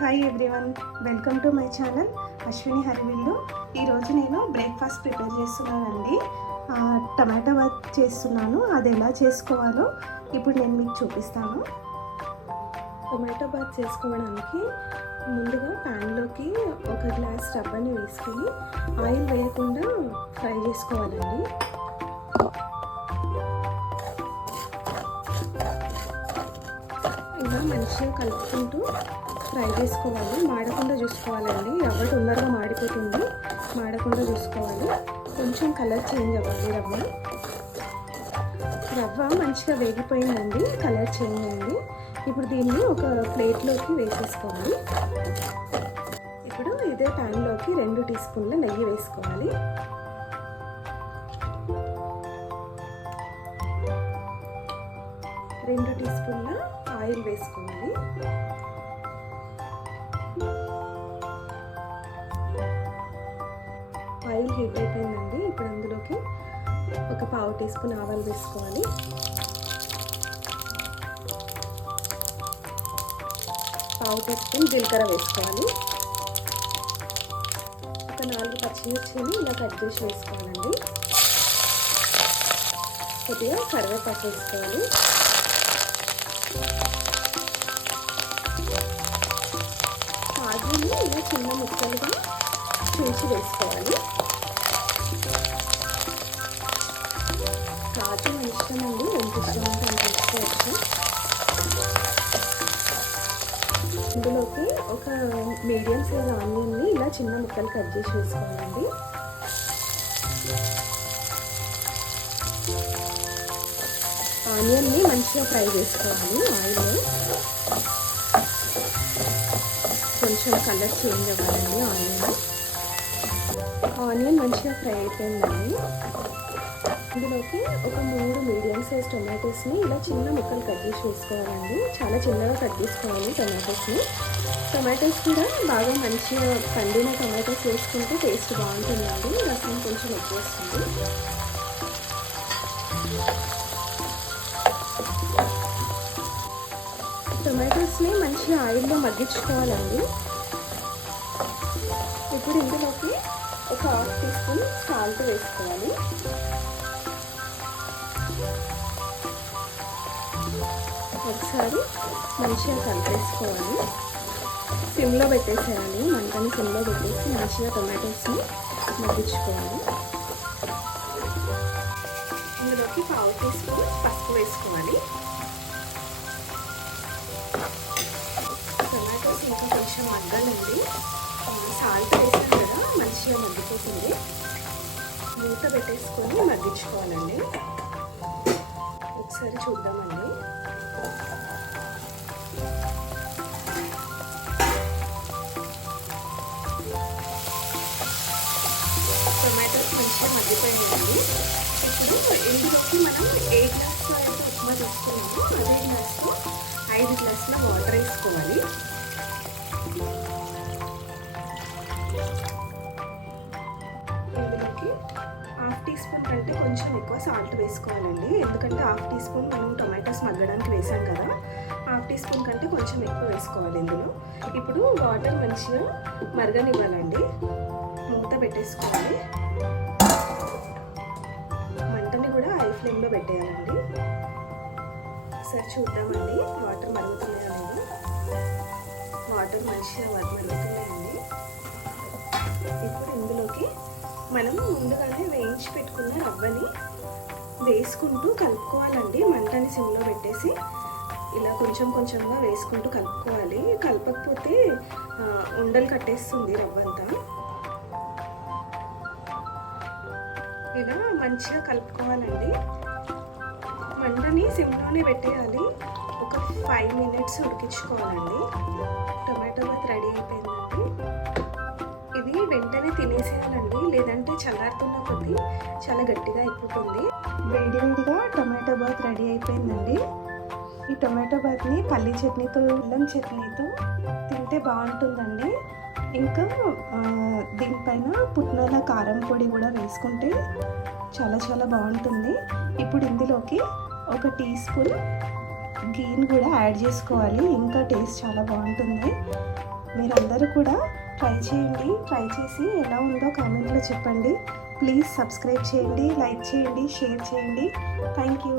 Hi everyone, welcome to my channel Ashwini హరివిల్లు. ఈరోజు నేను breakfast prepare చేస్తున్నానండి. టమాటా బాత్ చేస్తున్నాను. అది ఎలా చేసుకోవాలో ఇప్పుడు నేను మీకు చూపిస్తాను. టమాటా బాత్ చేసుకోవడానికి ముందుగా ప్యాన్లోకి ఒక గ్లాస్ రవ్వని వేసుకొని ఆయిల్ వేయకుండా ఫ్రై చేసుకోవాలండి. ఇలా మంచిగా కలుపుకుంటూ ఫ్రై చేసుకోవాలి. మాడకుండా చూసుకోవాలండి. రవ్వ తొందరగా మాడిపోతుంది, మాడకుండా చూసుకోవాలి. కొంచెం కలర్ చేంజ్ అవ్వాలి. రవ్వ మంచిగా వేగిపోయిందండి, కలర్ చేంజ్ అయింది. ఇప్పుడు దీన్ని ఒక ప్లేట్లోకి వేసేసుకోవాలి. ఇప్పుడు ఇదే ప్యాన్లోకి 2 టీ స్పూన్ల నెయ్యి వేసుకోవాలి. రెండు టీ స్పూన్ల ఆయిల్ వేసుకోవాలి. ఆయిల్ హీట్ అయిపోయిందండి. ఇప్పుడు అందులోకి ఒక పావు టీ స్పూన్ ఆవాలు వేసుకోవాలి. పావు టీ స్పూన్ జీలకర్ర వేసుకోవాలి. ఒక 4 పచ్చిమిర్చిని ఇలా కట్ చేసి వేసుకోవాలండి. కొద్దిగా కరివేపాకు వేసుకోవాలి. కాజుని ఇలా చిన్న ముక్కలుగా చూసి వేసుకోవాలి. కాజు ఇష్టం అండి, ఎంత ఇష్టం అంటే అంత వేసుకోవచ్చు. ఇందులోకి ఒక మీడియం సైజ్ ఆనియన్ని ఇలా చిన్న ముక్కలు కట్ చేసి వేసుకోవాలండి. ఆనియన్ని మంచిగా ఫ్రై చేసుకోవాలి ఆయిల్లో. కొంచెం కలర్ చేంజ్ అవ్వాలండి ఆనియన్ మంచిగా ఫ్రై అయిపోయిందండి. ఇందులోకి ఒక 3 మీడియం సైజ్ టొమాటోస్ని ఇలా చిన్న ముక్కలు కట్ చేసి వేసుకోవాలండి. చాలా చిన్నగా కట్ చేసుకోవాలి టొమాటోస్ని. టొమాటోస్ కూడా బాగా మంచిగా పండిన టొమాటోస్ వేసుకుంటే టేస్ట్ బాగుంటుందండి. రసం కొంచెం ఎక్కువ వస్తుంది. టొమాటోస్ని మంచిగా ఆయిల్లో మగ్గించుకోవాలండి. ఇప్పుడు ఇందులోకి ఒక 1/2 టీ స్పూన్ సాల్ట్ వేసుకోవాలి. ఒకసారి మంచిగా కలిపేసుకోవాలి. సిమ్లో పెట్టేసేయాలి. మంటని సిమ్లో పెట్టేసి మంచిగా టొమాటోస్ని మగ్గించుకోవాలి. ఇందులోకి పావు టీ స్పూన్ పసుపు వేసుకోవాలి. టొమాటోస్ ఇంకా కొంచెం మగ్గాలండి. సాల్ట్ వేసాం కదా, మంచిగా మగ్గిపోతుంది. మూత పెట్టేసుకొని మగ్గించుకోవాలండి. ఒకసారి చూద్దామండి. టొమాటోస్ మంచిగా మగ్గిపోయాయండి. ఇప్పుడు ఇందులోకి మనం ఏ గ్లాస్తో అయితే ఉప్మా తీసుకున్నామో అదే గ్లాస్తో 5 గ్లాసుల వాటర్ వేసుకోవాలి. ఇందులోకి 1/2 టీ స్పూన్ కంటే కొంచెం ఎక్కువ సాల్ట్ వేసుకోవాలండి. ఎందుకంటే 1/2 టీ స్పూన్ మనం టొమాటోస్ మగ్గడానికి వేసాం కదా, 1/2 టీ స్పూన్ కంటే కొంచెం ఎక్కువ వేసుకోవాలి ఇందులో. ఇప్పుడు వాటర్ మంచిగా మరగనివ్వాలండి. మూత పెట్టేసుకోవాలి. మంటని కూడా హై ఫ్లేమ్లో పెట్టేయాలండి. ఒకసారి చూద్దామండి వాటర్ మరుగుతున్నాయా లేదా. వాటర్ మంచిగా మరుగుతున్నాయండి. ఇప్పుడు ఇందులోకి మనం ముందుగానే వేయించి పెట్టుకున్న రవ్వని వేసుకుంటూ కలుపుకోవాలండి. మంటని సిమ్లో పెట్టేసి ఇలా కొంచెం కొంచెంగా వేసుకుంటూ కలుపుకోవాలి. కలపకపోతే ఉండలు కట్టేస్తుంది రవ్వంతా. ఇలా మంచిగా కలుపుకోవాలండి. మంటని సిమ్లోనే పెట్టేయాలి. ఒక 5 మినిట్స్ ఉడికించుకోవాలండి. టమాటో బాత్ రెడీ అయిపోయిందండి. ఇది వెంటనే తినేసేయాలండి, లేదంటే చల్లారుతున్న కొద్దీ చాలా గట్టిగా అయిపోతుంది. వేడివేడిగా టమాటో బాత్ రెడీ అయిపోయిందండి. ఈ టమాటో బాత్ని పల్లి చట్నీతో, అల్లం చట్నీతో తింటే బాగుంటుందండి. ఇంకా దీనిపైన పుట్నాల కారం పొడి కూడా వేసుకుంటే చాలా చాలా బాగుంటుంది. ఇప్పుడు ఇందులోకి ఒక టీ స్పూన్ గీని కూడా యాడ్ చేసుకోవాలి. ఇంకా టేస్ట్ చాలా బాగుంటుంది. మీరందరూ కూడా ట్రై చేయండి. ట్రై చేసి ఎలా ఉందో కామెంట్లో చెప్పండి. ప్లీజ్ సబ్స్క్రైబ్ చేయండి, లైక్ చేయండి, షేర్ చేయండి. Thank you.